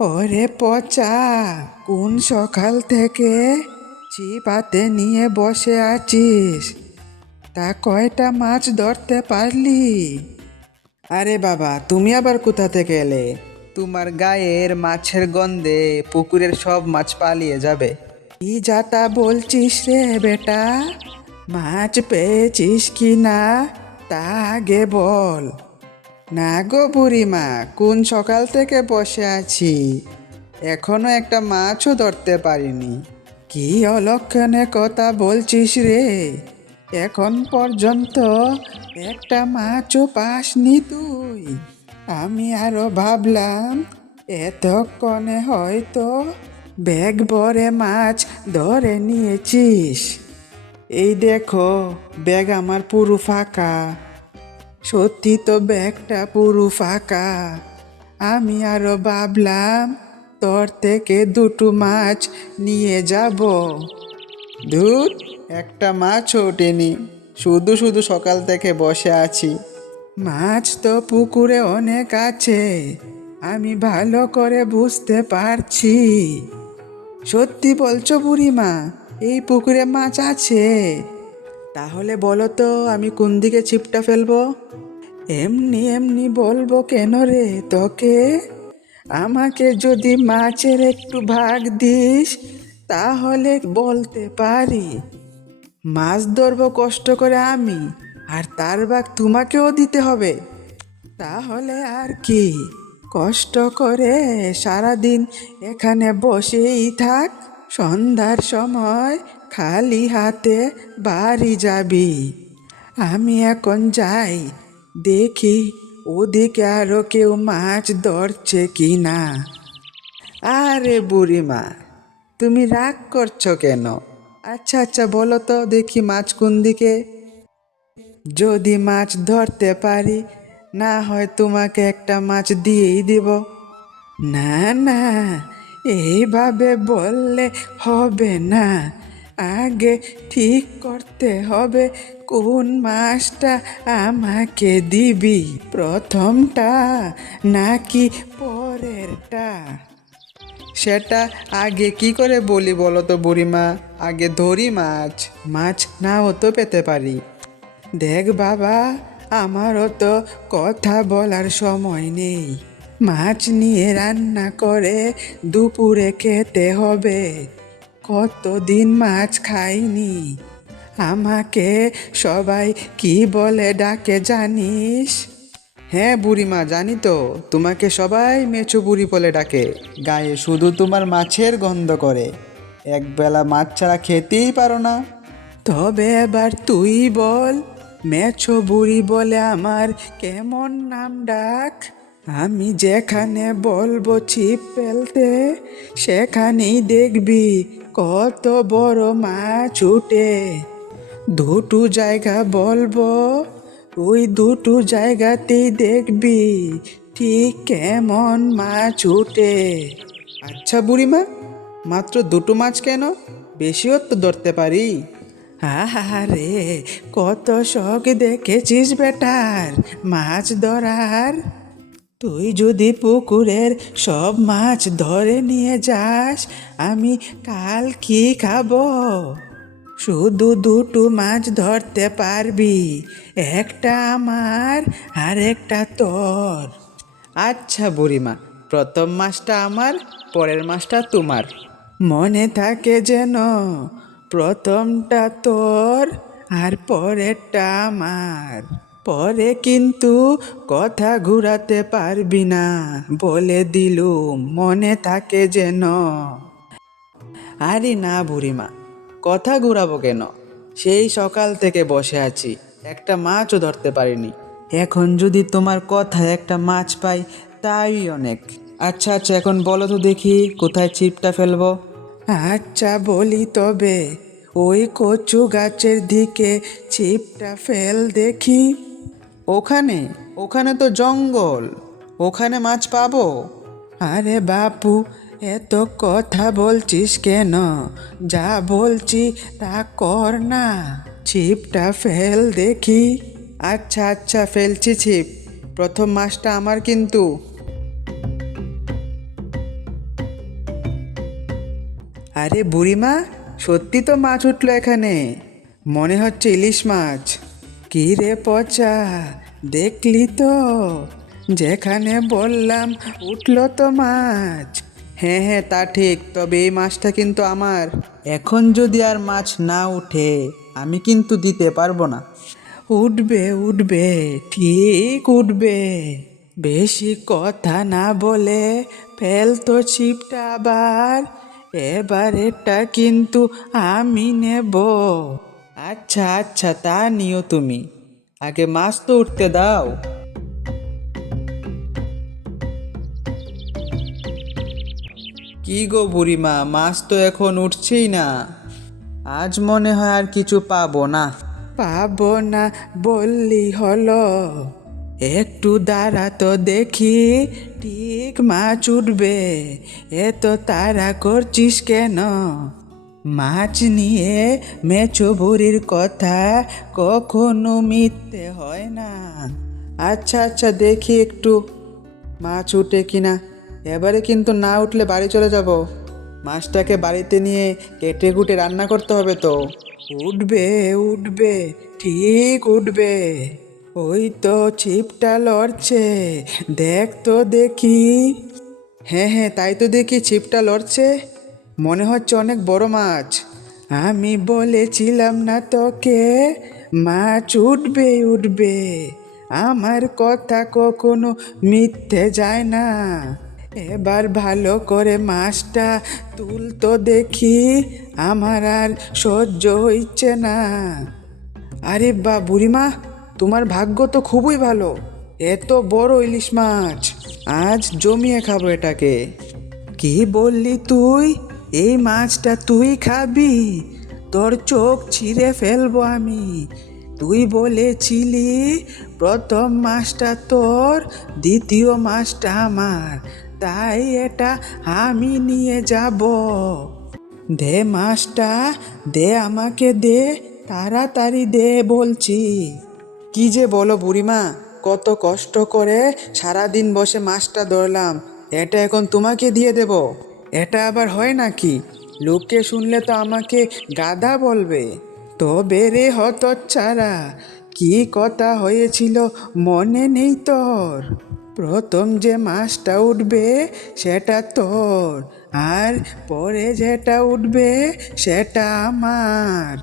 ওরে পচা, কোন সকাল থেকে চিপাতে নিয়ে বসে আছিস? তা কয়টা মাছ ধরতে পারলি? আরে বাবা, তুমি আবার কোথা থেকে এলে? তোমার গায়ের মাছের গন্ধে পুকুরের সব মাছ পালিয়ে যাবে। কি যাতা বলছিস রে বেটা? মাছ পেয়েছিস কি না, তা আগে বল। না গো বুড়িমা, কোন সকাল থেকে বসে আছি? এখনও একটা মাছও ধরতে পারিনি। কি অলক্ষণে কথা বলছিস রে? এখন পর্যন্ত একটা মাছও পাসনি তুই। আমি আরও ভাবলাম, এতক্ষণে হয়তো ব্যাগ ভরে মাছ ধরে নিয়েছিস। এই দেখো, ব্যাগ আমার পুরো ফাঁকা। সত্যি তো ব্যাগটা পুরো ফাঁকা। আমি আরও ভাবলাম, তোর থেকে দুটো মাছ নিয়ে যাব। দুধ একটা মাছ ওঠেনি। শুধু শুধু সকাল থেকে বসে আছি। মাছ তো পুকুরে অনেক আছে। আমি ভালো করে বুঝতে পারছি। সত্যি বলছো বুড়িমা এই পুকুরে মাছ আছে। তাহলে বলো তো, আমি কোন দিকে ছিপটা ফেলব? এমনি এমনি বলব কেন রে তোকে? আমাকে যদি মাছের একটু ভাগ দিস, তাহলে বলতে পারি। মাছ ধরবো কষ্ট করে আমি, আর তার ভাগ তোমাকেও দিতে হবে। তাহলে আর কি? কষ্ট করে সারাদিন এখানে বসেই থাক। সন্ধ্যার সময় খালি হাতে বাড়ি যাবি। আমি এখন যাই, দেখি ওদিকে আরও কেউ মাছ ধরছে কি না আরে বুড়িমা, তুমি রাগ করছ কেন? আচ্ছা আচ্ছা বলো তো, দেখি মাছ কোন দিকে। যদি মাছ ধরতে পারি, না হয় তোমাকে একটা মাছ দিয়েই দিব। না না এইভাবে বললে হবে না। আগে ঠিক করতে হবে, কোন মাছটা আমাকে দিবি? প্রথমটা নাকি পরেরটা? সেটা আগে কি করে বলি বলো তো বুড়িমা? আগে ধরি মাছ মাছ নাও তো পেতে পারি। দেখ বাবা, আমারও তো কথা বলার সময় নেই। মাছ নিয়ে রান্না করে, দুপুরে খেতে হবে। কতদিন মাছ খাইনি? আমাকে সবাই কি বলে ডাকে জানিস? হ্যাঁ বুড়িমা, জানি তো। তোমাকে সবাই মেচো বুড়ি বলে ডাকে। গায়ে শুধু তোমার মাছের গন্ধ করে। একবেলা মাছ ছাড়া খেতেই পারো না। তবে এবার তুই বল, মেছো বুড়ি বলে আমার কেমন নাম ডাক? আমি যেখানে বলব ছিপ ফেলতে, সেখানেই দেখবি কত বড় মাছ উঠে। দুটো জায়গা বলব, ওই দুটো জায়গাতেই দেখবি ঠিক কেমন মাছ উঠে। আচ্ছা বুড়িমা, মাত্র দুটো মাছ কেন? বেশিও তো ধরতে পারি। আরে কত শখ দেখেছিস বেটার মাছ ধরার। তুই যদি পুকুরের সব মাছ ধরে নিয়ে যাস আমি কাল কি খাব? শুধু দুটো মাছ ধরতে পারবি একটা আমার আর একটা তোর। আচ্ছা বুড়িমা প্রথম মাছটা আমার পরের মাছটা তোমার। মনে থাকে যেন প্রথমটা তোর আর পরেরটা আমার। পরে কিন্তু কথা ঘুরাতে পারবি না, বলে দিলুম মনে থাকে যেন। আরে না বুড়িমা, কথা ঘুরাবো কেন? সেই সকাল থেকে বসে আছি, একটা মাছও ধরতে পারিনি। এখন যদি তোমার কথায় একটা মাছ পাই, তাই অনেক। আচ্ছা আচ্ছা এখন বলো তো দেখি, কোথায় ছিপটা ফেলব? আচ্ছা বলি তবে, ওই কচু গাছের দিকে ছিপটা ফেল দেখি। ওখানে ওখানে তো জঙ্গল, ওখানে মাছ পাবো। আরে বাপু, এত কথা বলছিস কেন? যা বলছি তা কর না। ছিপটা ফেল দেখি। আচ্ছা আচ্ছা ফেলছি ছিপ। প্রথম মাছটা আমার কিন্তু। আরে বুড়িমা, সত্যি তো মাছ উঠল এখানে। মনে হচ্ছে ইলিশ মাছ। কি রে পচা? দেখলি তো? যেখানে বললাম উঠল তো মাছ। হ্যাঁ হ্যাঁ তা ঠিক, তবে এই মাছটা কিন্তু আমার। এখন যদি আর মাছ না উঠে, আমি কিন্তু দিতে পারব না। উঠবে উঠবে, ঠিক উঠবে। বেশি কথা না বলে ফেল তো ছিপটা আবার। এবার এটা কিন্তু আমি নেব। আচ্ছা আচ্ছা তা নিও তুমি। আগে মাছ তো উঠতে দাও। কি গো বুড়িমা মাছ তো এখন উঠছেই না। আজ মনে হয় আর কিছু পাবো না। পাবো না বললি হলো। একটু দাঁড়া তো দেখি, ঠিক মাছ উঠবে। এত তারা করছিস কেন? মাছ নিয়ে মেচো বুড়ির কথা, কখনো মিথ্যে হয় না। আচ্ছা আচ্ছা দেখি একটু মাছ উঠে কিনা। এবারে কিন্তু না উঠলে বাড়ি চলে যাব। মাছটাকে বাড়িতে নিয়ে কেটে কুটে রান্না করতে হবে তো। উঠবে উঠবে, ঠিক উঠবে। ওই তো ছিপটা লড়ছে, দেখ তো দেখি। হ্যাঁ হ্যাঁ তাই তো দেখি ছিপটা লড়ছে। মনে হচ্ছে অনেক বড় মাছ। আমি বলেছিলাম না তোকে, মাছ উঠবে উঠবে। আমার কথা কখনো মিথ্যে যায় না। এবার ভালো করে মাছটা তুলতো দেখি, আমার আর সহ্য হচ্ছে না। আরে বা, বুড়িমা, তোমার ভাগ্য তো খুবই ভালো। এত বড় ইলিশ মাছ। আজ জমিয়ে খাব এটাকে। কি বললি তুই? এই মাছটা তুই খাবি? তোর চোখ ছিঁড়ে ফেলব আমি। তুই বলেছিলি, প্রথম মাছটা তোর, দ্বিতীয় মাছটা আমার। তাই এটা আমি নিয়ে যাব। দে মাছটা, দে আমাকে দে, তাড়াতাড়ি দে বলছি। কি যে বলো বুড়িমা, কত কষ্ট করে সারাদিন বসে মাছটা ধরলাম। এটা এখন তোমাকে দিয়ে দেব। এটা আবার হয় নাকি? লোকে শুনলে তো আমাকে গাধা বলবে। তবে রে হতচ্ছাড়া, কি কথা হয়েছিল মনে নেই তোর? প্রথম যে মাছটা উঠবে, সেটা তোর। আর পরে যেটা উঠবে, সেটা আমার।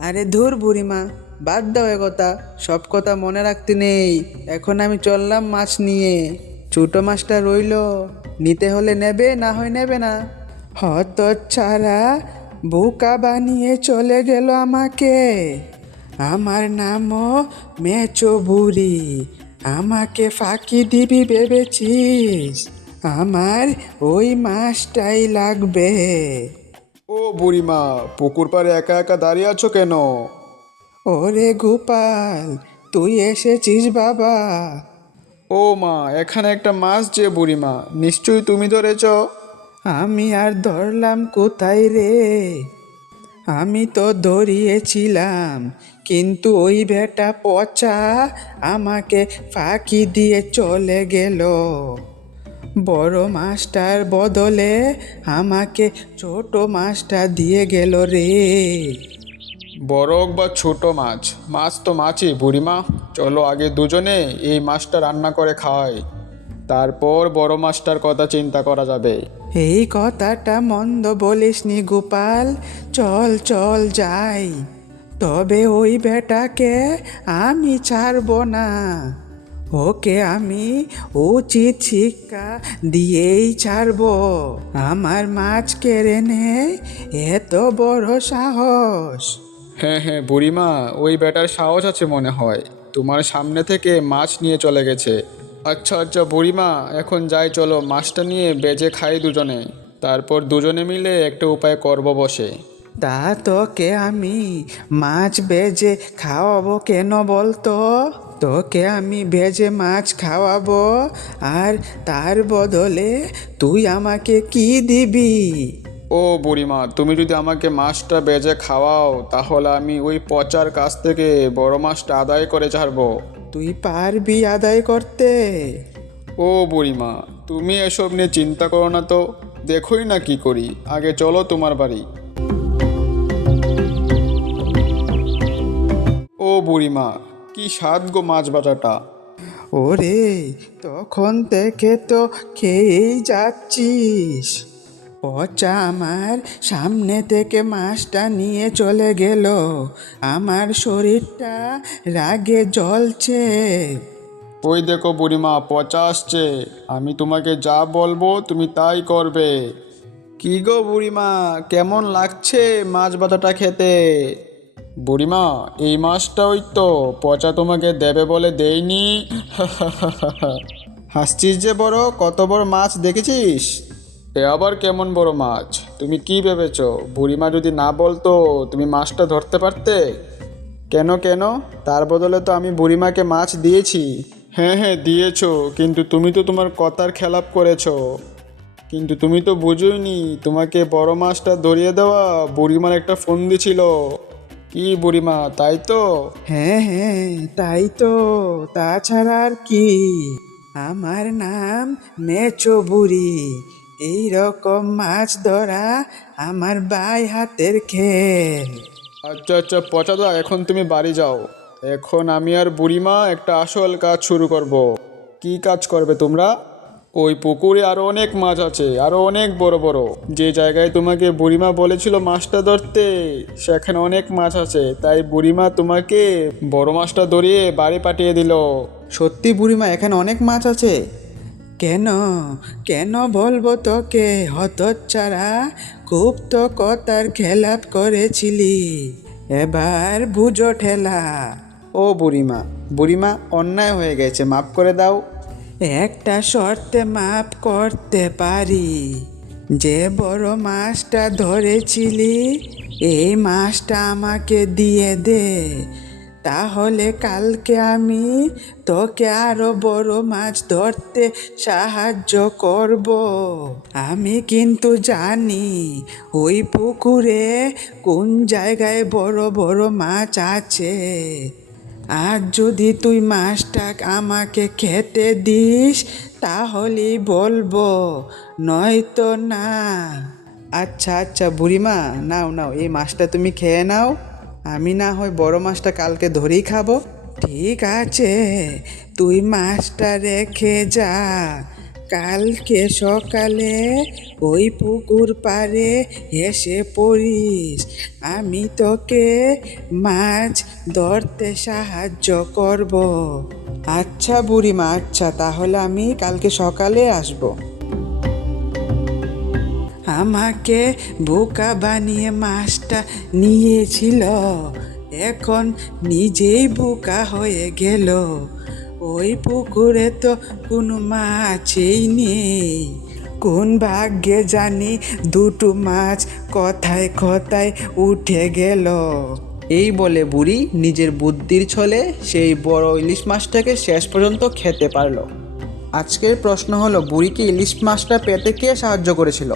আরে ধুর বুড়িমা, বাদ দাও এ কথা। সব কথা মনে রাখতে নেই। এখন আমি চললাম মাছ নিয়ে। ছোট মাছটা রইল নিতে হলে নেবে না হয় নেবে না। হত ছাড়া বোকা বানিয়ে চলে গেল আমাকে। আমার নামও মেচো বুড়ি আমাকে ফাঁকি দিবি ভেবেছিস? আমার ওই মাছটাই লাগবে। ও বুড়িমা পুকুর পাড়ে একা একা দাঁড়িয়ে আছো কেন? ওরে গোপাল তুই এসেছিস বাবা। ও মা এখানে একটা মাছ যে বুড়িমা নিশ্চয়ই তুমি ধরেছ? আমি আর ধরলাম কোথায় রে? আমি তো ধরিয়েছিলাম কিন্তু ওই বেটা পচা আমাকে ফাঁকি দিয়ে চলে গেল। বড় মাছটার বদলে আমাকে ছোট মাছটা দিয়ে গেল রে। বড় বা ছোট মাছ মাছ তো মাছই বুড়িমা। চলো আগে দুজনে এই মাছটা রান্না করে খাই তারপর বড় মাছটার কথা চিন্তা করা যাবে। এই কথাটা মন্দ বলিসনি গোপাল। চল চল যাই। তবে ওই বেটাকে আমি ছাড়ব না। ওকে আমি উচিত শিক্ষা দিয়েই ছাড়ব। আমার মাছ কেড়ে নে এত বড় সাহস। হ্যাঁ হ্যাঁ বুড়িমা ওই বেটার সাহস আছে মনে হয়। তোমার সামনে থেকে মাছ নিয়ে চলে গেছে। আচ্ছা আচ্ছা বুড়িমা, এখন যাই, চলো, মাছটা নিয়ে বেজে খাই দুজনে। তারপর দুজনে মিলে একটা উপায় করব বসে। তা তোকে আমি মাছ বেজে খাওয়াবো কেন বলতো? তোকে আমি ভেজে মাছ খাওয়াবো, আর তার বদলে তুই আমাকে কি দিবি? ও বুড়িমা তুমি যদি আমাকে মাছটা বেজে খাওয়াও তাহলে আমি ওই পচার কাছ থেকে বড় মাছটা আদায় করে ছাড়বো। তুই পারবি আদায় করতে। ও বুড়িমা তুমি এসব নিয়ে চিন্তা করো না তো দেখোই না কি করি। আগে চলো তোমার বাড়ি। ও বুড়িমা কি স্বাদ গো মাছ বাটাটা। ওরে তখন থেকে তো খেয়েই যাচ্ছিস। পচা আমার সামনে থেকে মাছটা নিয়ে চলে গেল। আমার শরীরটা রাগে জ্বলছে। ওই দেখো বুড়িমা পচা আসছে। আমি তোমাকে যা বলব তুমি তাই করবে। কি গো বুড়িমা কেমন লাগছে মাছ বাটাটা খেতে? বুড়িমা এই মাছটা ওই তো পচা তোমাকে দেবে বলে দেয়নি হাসছিস যে বড় কত বড় মাছ দেখেছিস? এ আবার কেমন বড় মাছ? তুমি কি ভেবেছো? বুড়িমা যদি না বলতো, তুমি মাছটা ধরতে পারতে? কেন কেন? তার বদলে তো আমি বুড়িমাকে মাছ দিয়েছি। হ্যাঁ হ্যাঁ দিয়েছ, কিন্তু তুমি তো তোমার কথার খেলাপ করেছ। কিন্তু তুমি তো বুঝোইনি, তোমাকে বড় মাছটা ধরিয়ে দেওয়া বুড়িমার একটা ফন্দি ছিল। কি বুড়িমা, তাই তো? হ্যাঁ হ্যাঁ তাই তো। তাছাড়া আর কি? আমার নাম মেচো বুড়ি। এই রকম মাছ ধরা আমার বাই হাতের খেল। আচ্ছা আচ্ছা পচাদা এখন তুমি বাড়ি যাও। এখন আমি আর বুড়িমা একটা আসল কাজ শুরু করব। কি কাজ করবে তোমরা? ওই পুকুরে আরও অনেক মাছ আছে আরও অনেক বড় বড়। যে জায়গায় তোমাকে বুড়িমা বলেছিল মাছটা ধরতে সেখানে অনেক মাছ আছে। তাই বুড়িমা তোমাকে বড় মাছটা ধরিয়ে বাড়ি পাঠিয়ে দিল। সত্যি বুড়িমা এখানে অনেক মাছ আছে? কেন কেন বলব তোকে? হতচ্ছাড়া খুব তো কথার খেলাপ করেছিলি। এবার বুঝো ঠেলা। ও বুড়িমা বুড়িমা অন্যায় হয়ে গেছে মাফ করে দাও। একটা শর্তে মাপ করতে পারি। যে বড় মাছটা ধরেছিলি এই মাছটা আমাকে দিয়ে দে। তাহলে কালকে আমি তোকে আরও বড় মাছ ধরতে সাহায্য করব। আমি কিন্তু জানি ওই পুকুরে কোন জায়গায় বড় বড় মাছ আছে। আর যদি তুই মাছটা আমাকে খেতে দিস, তাহলেই বলব, নয়তো না। আচ্ছা আচ্ছা বুড়িমা, নাও নাও, এই মাছটা তুমি খেয়ে নাও। আমি না হয় বড় মাছটা কালকে ধরেই খাব। ঠিক আছে, তুই মাছটা রেখে যা। কালকে সকালে ওই পুকুর পাড়ে এসে পড়িস। আমি তোকে মাছ ধরতে সাহায্য করব। আচ্ছা বুড়িমা আচ্ছা তাহলে আমি কালকে সকালে আসব। আমাকে বোকা বানিয়ে মাছটা নিয়েছিল। এখন নিজেই বোকা হয়ে গেল। ওই পুকুরে তো কোনো মাছই নেই। কোন ভাগ্যে জানি দুটো মাছ কথায় কথায় উঠে গেল। এই বলে বুড়ি নিজের বুদ্ধির ছলে সেই বড় ইলিশ মাছটাকে শেষ পর্যন্ত খেতে পারল। আজকের প্রশ্ন হলো বুড়িকে ইলিশ মাছটা পেতে কে সাহায্য করেছিল?